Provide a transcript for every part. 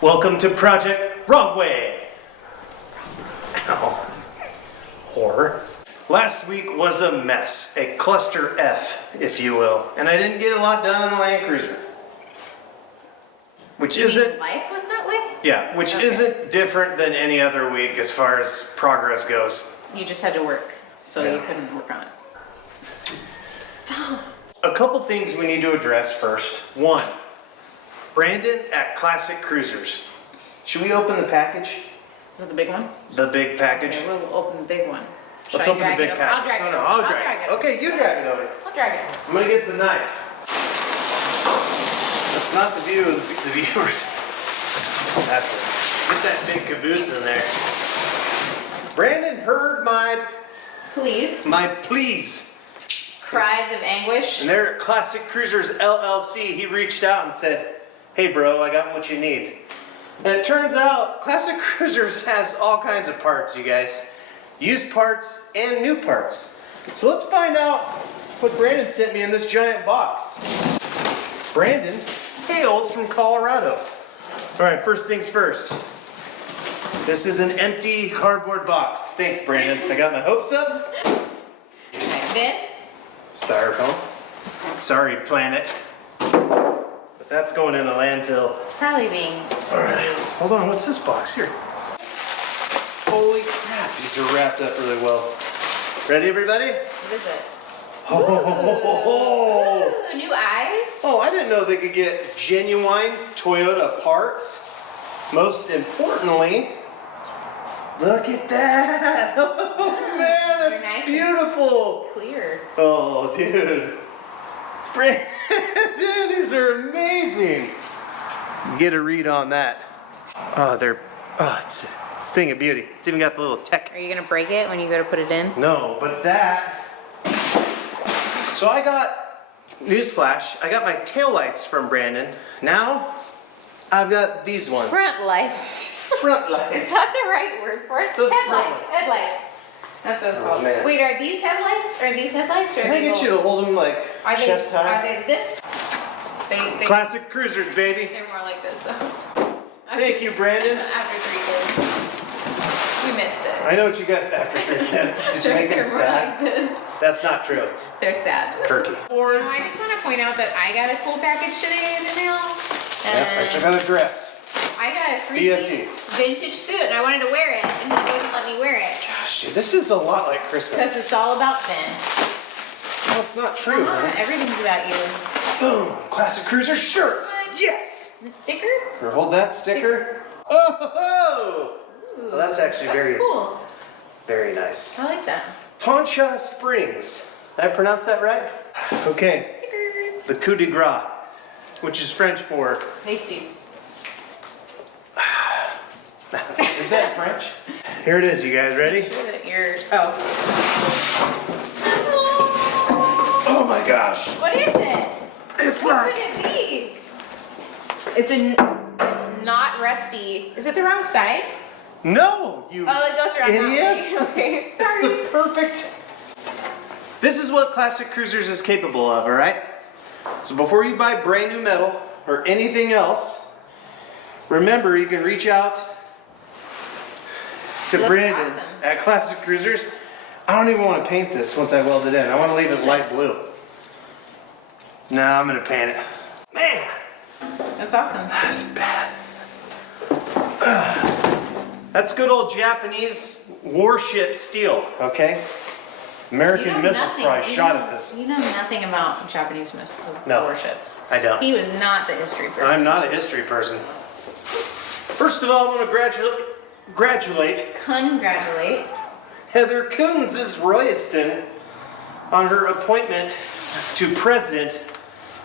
Welcome to Project Wrong Way. Ow. Horror. Last week was a mess, a cluster F, if you will, and I didn't get a lot done on the Landcruiser. Which isn't life was that way? Yeah, which isn't different than any other week as far as progress goes. You just had to work, so you couldn't work on it. Stop. A couple things we need to address first. One, Brandon at Classic Cruisers. Should we open the package? Is that the big one? The big package? Okay, we'll open the big one. Let's open the big package. I'll drag it over. I'll drag it. Okay, you drag it over. I'll drag it. I'm gonna get the knife. That's not the view of the viewers. That's it. Get that big caboose in there. Brandon heard my pleas. Cries of anguish. And there at Classic Cruisers LLC, he reached out and said, "Hey bro, I got what you need." And it turns out Classic Cruisers has all kinds of parts, you guys. Used parts and new parts. So let's find out what Brandon sent me in this giant box. Brandon hails from Colorado. All right, first things first. This is an empty cardboard box. Thanks, Brandon. I got my hopes up. This. Styrofoam. Sorry, planet. But that's going in a landfill. It's probably being Alright, used. hold on, what's this box here? Holy crap, these are wrapped up really well. Ready, everybody? What is it? Oh, Ooh, new eyes? oh, I didn't know they could get genuine Toyota parts. Most importantly, look at that! Oh man, that's nice, beautiful! Clear. Oh, dude. Dude, these are amazing. Get a read on that. Oh, it's a thing of beauty. It's even got the little tech. Are you gonna break it when you go to put it in? No, but that. So I got, newsflash, I got my taillights from Brandon. Now, I've got these ones. Front lights. Front lights. Is that the right word for it? The Headlights. Headlights. That's what it's called. Man. Wait, are these headlights? Are these headlights? Or Can I get you to hold them like chest high? Are they this? They, Classic Cruisers, baby. They're more like this though. Thank you, Brandon. After 3 kids. We missed it. I know what you guys after 3 kids. Did you make them sad? Like this. That's not true. They're sad. Kirky. No, I just want to point out that I got a full package today in the mail. Yep, I got a dress. I got a BFD. 3-piece vintage suit and I wanted to wear it and he wouldn't let me wear it. Gosh, dude, this is a lot like Because Christmas. it's all about Finn. No, it's not true, Come on, man. everything's about you. Boom! Classic Cruiser shirt! What? Yes! The sticker? Here, hold that sticker. Oh! Ho, ho. Ooh, Well, that's actually very, cool. very nice. I like that. Poncha Springs. Did I pronounce that right? Okay. Stickers. The coup de grace, which is French for... Pasties. Is that French? Here it is, you guys. Ready? Sure that you're... Oh. Oh my gosh! What is it? It's What like... could it be? It's a not rusty. Is it the wrong side? No, you Oh, it goes around idiot! that way. Okay, sorry. It's the perfect... This is what Classic Cruisers is capable of, alright? So before you buy brand new metal or anything else, remember you can reach out to Looks Brandon awesome. at Classic Cruisers. I don't even want to paint this once I weld it in. I want to leave it light blue. No, I'm going to paint it. Man, That's awesome. that's bad. That's good old Japanese warship steel, okay? American Missiles probably shot at this. You know nothing about Japanese No. warships. I don't. He was not the history person. I'm not a history person. First of all, I want to congratulate Congratulate. Heather Coons' Royston on her appointment to president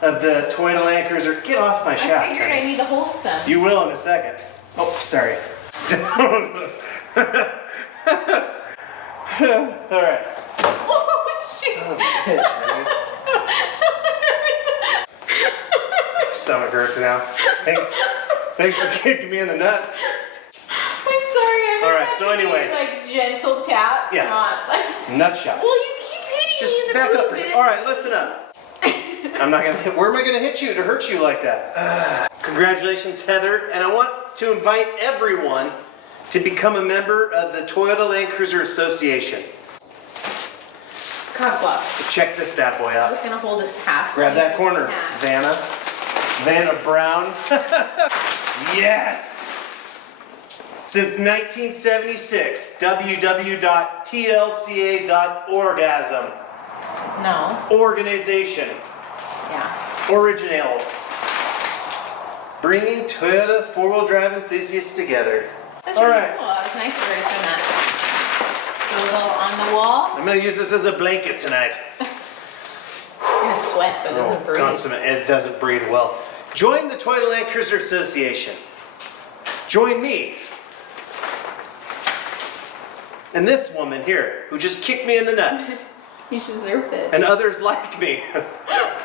of the Toyota Landcruiser. Get off my shaft. I figured I need to hold some. You will in a second. Oh, sorry. All right. Oh, shit. Son of a bitch, man. Stomach hurts now. Thanks for kicking me in the nuts. I'm sorry. I'm All right, so anyway. Like gentle tap. Yeah. Not like. Nut shot. Well, you keep hitting Just me in the back up boob. for a second. All right, listen up. I'm not gonna hit. Where am I gonna hit you to hurt you like that? Congratulations, Heather. And I want to invite everyone to become a member of the Toyota Land Cruiser Association. Cock block. Check this bad boy I out. was gonna hold it half. Grab that corner, Half. Vanna. Vanna Brown. Yes! Since 1976, www.tlca.orgasm. No. Organization. Yeah. Original. Bringing Toyota four-wheel drive enthusiasts together. That's All really right. cool. It was nice of her to send that. So we'll go on the wall. I'm going to use this as a blanket tonight. You're gonna sweat, but it doesn't breathe. Consummate. It doesn't breathe well. Join the Toyota Land Cruiser Association. Join me. And this woman here, who just kicked me in the nuts. You deserve it. And others like me.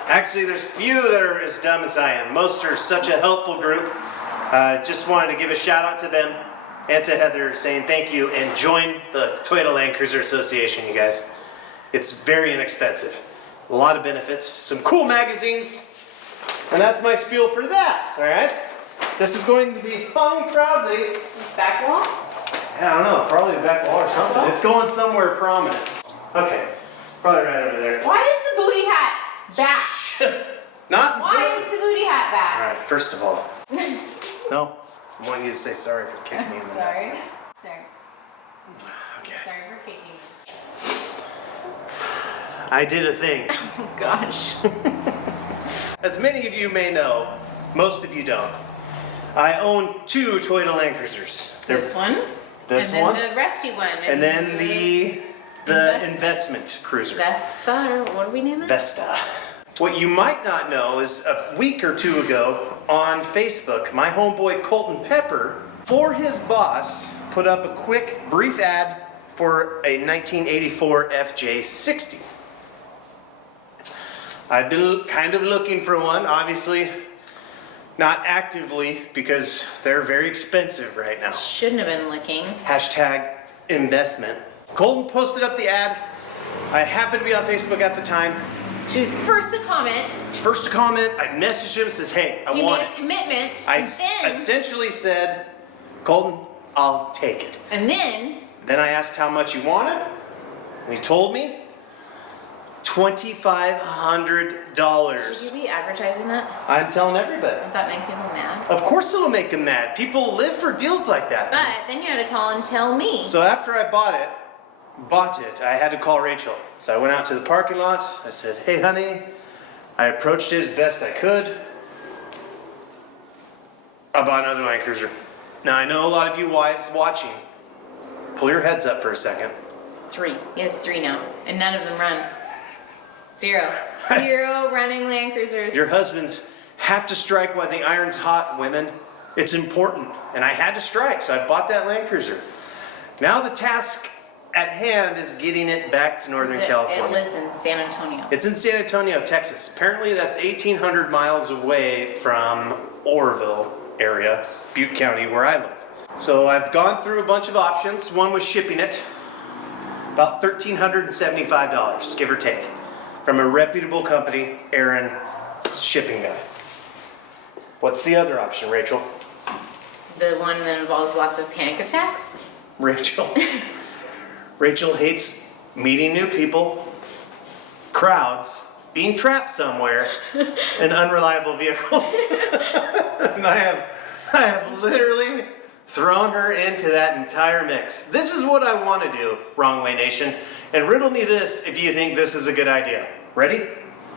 Actually, there's few that are as dumb as I am. Most are such a helpful group. Just wanted to give a shout out to them and to Heather saying thank you and join the Toyota Land Cruiser Association, you guys. It's very inexpensive. A lot of benefits, some cool magazines, and that's my spiel for that, all right? This is going to be hung proudly. Back wall? I don't know, probably the back wall or something. It's going somewhere prominent. Okay, probably right over there. Why is the booty hat back? Not Why is the booty hat All back? right, first of all, no, I want you to say sorry for kicking me in the Sorry. nuts. Sorry. Okay. Sorry for kicking you. I did a thing. Oh gosh. As many of you may know, most of you don't. I own two Toyota Land Cruisers. This one. This and one. then the rusty one. And then the investment cruiser. Vespa, or what do we name it? Vesta. What you might not know is a week or two ago on Facebook, my homeboy Colton Pepper, for his boss, put up a quick, brief ad for a 1984 FJ60. I've been kind of looking for one, obviously not actively because they're very expensive right now. Shouldn't have been licking. Hashtag investment. Colton posted up the ad. I happened to be on Facebook at the time. She was the first to comment. First to comment, I messaged him and says, hey, I He want made a it. commitment. I and then, essentially said, Colton, I'll take it. and then Then I asked how much he wanted, and he told me $2,500. should you be advertising that? I'm telling everybody. Would that make people mad? Of course it'll make them mad. People live for deals like that. But then you had to call and tell me. So after I bought it, I had to call Rachel. So I went out to the parking lot. I said, hey honey, I approached it as best I could. I bought another Land Cruiser. Now I know a lot of you wives watching. Pull your heads up for a second. It's 3. He has 3 now, and none of them run. 0. 0 running Land Cruisers. Your husbands have to strike while the iron's hot, women. It's important. And I had to strike, so I bought that Land Cruiser. Now the task at hand is getting it back to Northern California. It lives in San Antonio. It's in San Antonio, Texas. Apparently that's 1,800 miles away from Oroville area, Butte County, where I live. So I've gone through a bunch of options. One was shipping it, about $1,375, give or take, from a reputable company, Aaron Shipping Guy. What's the other option, Rachel? The one that involves lots of panic attacks? Rachel. Rachel hates meeting new people, crowds, being trapped somewhere, and unreliable vehicles. And I have literally thrown her into that entire mix. This is what I want to do, Wrong Way Nation. And riddle me this if you think this is a good idea. Ready?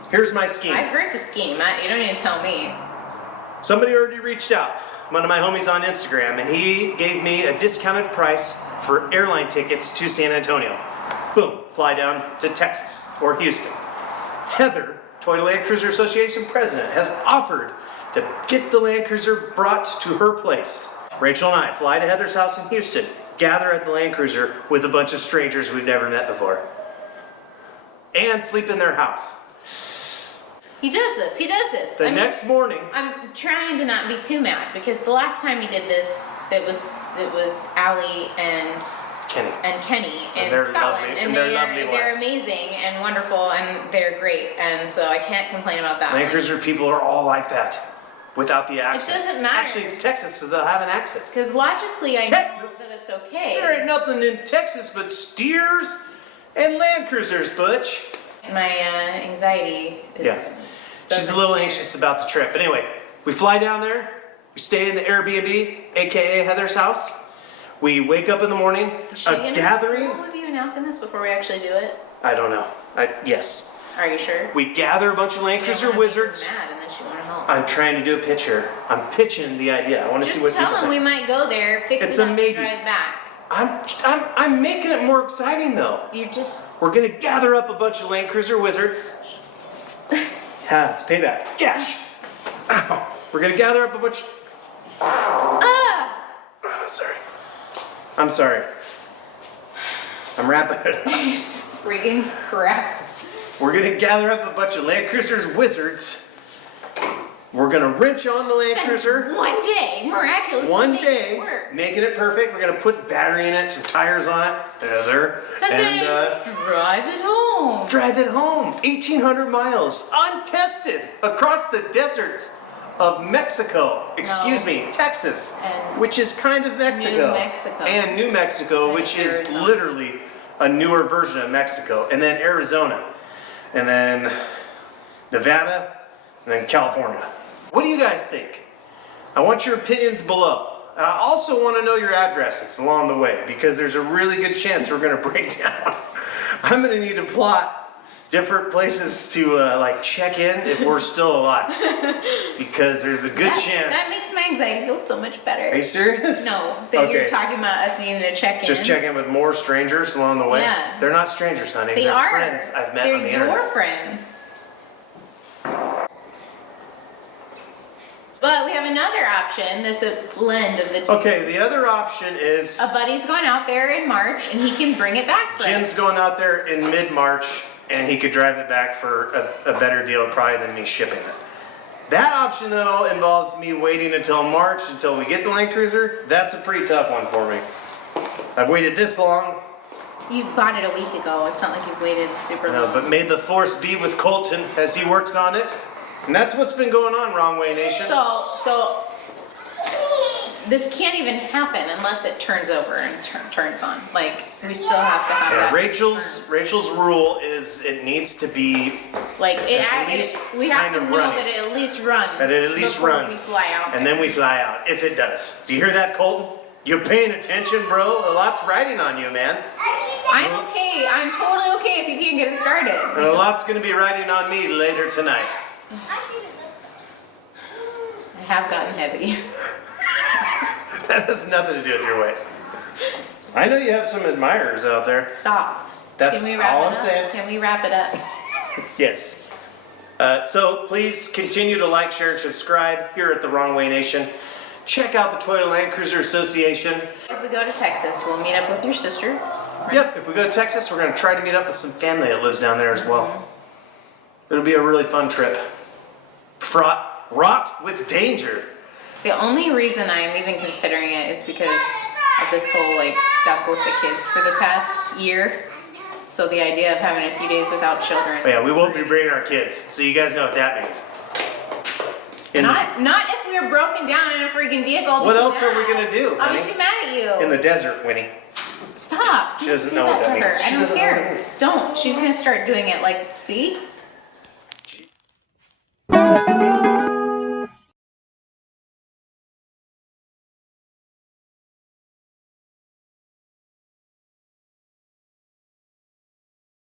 Here's my scheme. I've heard the scheme. You don't need to tell me. Somebody already reached out. One of my homies on Instagram, and he gave me a discounted price for airline tickets to San Antonio. Boom, fly down to Texas or Houston. Heather, Toyota Land Cruiser Association president, has offered to get the Land Cruiser brought to her place. Rachel and I fly to Heather's house in Houston, gather at the Land Cruiser with a bunch of strangers we've never met before, and sleep in their house. He does this. He does this. The next morning, I'm trying to not be too mad because the last time he did this, it was Allie and Kenny. in they're Scotland, lovely, and they're lovely they're wives. amazing and wonderful, and they're great, and so I can't complain about that. Land one. Cruiser people are all like that. without the accent. It doesn't matter. Actually, it's Texas, so they'll have an accent. Because logically, I know Texas? that it's okay. There ain't nothing in Texas but steers and Land Cruisers, Butch. My anxiety is. Yeah. She's a little anxious about the trip. But anyway, we fly down there. We stay in the Airbnb, aka Heather's house. We wake up in the morning. Gathering. Will you announcing this before we actually do it? I don't know. Yes. Are you sure? We gather a bunch of Land Cruiser wizards. Mad unless you want to help. I'm trying to do a pitch here. I'm pitching the idea. I want to see what Just tell people them we think. might go there, fix It's it a up, and maybe. drive back. I'm making it more exciting though. You just. We're gonna gather up a bunch of Land Cruiser wizards. Yeah, it's payback. Cash. Ow. We're gonna gather up a bunch. Ah! Oh, sorry. I'm sorry. I'm wrapping it up. Freaking crap. We're gonna gather up a bunch of Land Cruiser's wizards. We're gonna wrench on the Land Cruiser. One day, miraculously. One make day, it work. making it perfect. We're gonna put battery in it, some tires on it, Heather, And then drive it home. drive it home. 1,800 miles, untested, across the deserts of Mexico. Excuse me, Texas, And which is kind of Mexico. New Mexico. And New Mexico, And which is Arizona. literally a newer version of Mexico. And then Arizona, and then Nevada, and then California. What do you guys think? I want your opinions below. I also want to know your addresses along the way because there's a really good chance we're going to break down. I'm going to need to plot different places to like check in if we're still alive because there's a good chance. That makes my anxiety feel so much better. Are you serious? No, that you're Okay. talking about us needing to check in. Just check in with more strangers along the way. Yeah. They're not strangers, honey. They They're are. friends I've met They're on the your internet. friends. But we have another option that's a blend of the two. Okay, the other option is A buddy's going out there in March and he can bring it back for Jim's us. going out there in mid-March and he could drive it back for a better deal probably than me shipping it. That option though involves me waiting until March until we get the Land Cruiser. That's a pretty tough one for me. I've waited this long. You bought it a week ago. It's not like you've waited super No, long. but may the force be with Colton as he works on it. And that's what's been going on, Wrong Way Nation. So this can't even happen unless it turns over and turns on. Like we still have to have Yeah, that. Rachel's rule is it needs to be Like at least we have kind to of know running. that it at least runs. that it at least before runs, we fly out and there. then we fly out if it does. Do you hear that, Colton? You're paying attention, bro. A lot's riding on you, man. I'm okay. I'm totally okay if you can't get it started. And a lot's gonna be riding on me later tonight. I have gotten heavy. That has nothing to do with your weight. I know you have some admirers out there. Stop. That's Can we wrap all it I'm up? saying. Can we wrap it up? Yes. So please continue to like, share, and subscribe here at the Wrong Way Nation. Check out the Toyota Land Cruiser Association. If we go to Texas, we'll meet up with your sister. Right? Yep, if we go to Texas, we're going to try to meet up with some family that lives down there as well. It'll be a really fun trip. Wrought with danger. The only reason I'm even considering it is because of this whole like stuck with the kids for the past year. So the idea of having a few days without children. Oh, yeah, is we won't be pretty- bringing our kids, so you guys know what that means. Not if we were broken down in a freaking vehicle. I'll be What too else are we mad. gonna do, I'll be honey? too mad at you. In the desert, Winnie. Stop. She Don't doesn't say know what that to her. means. She I don't doesn't know what care. it means. Don't. She's gonna start doing it like, see?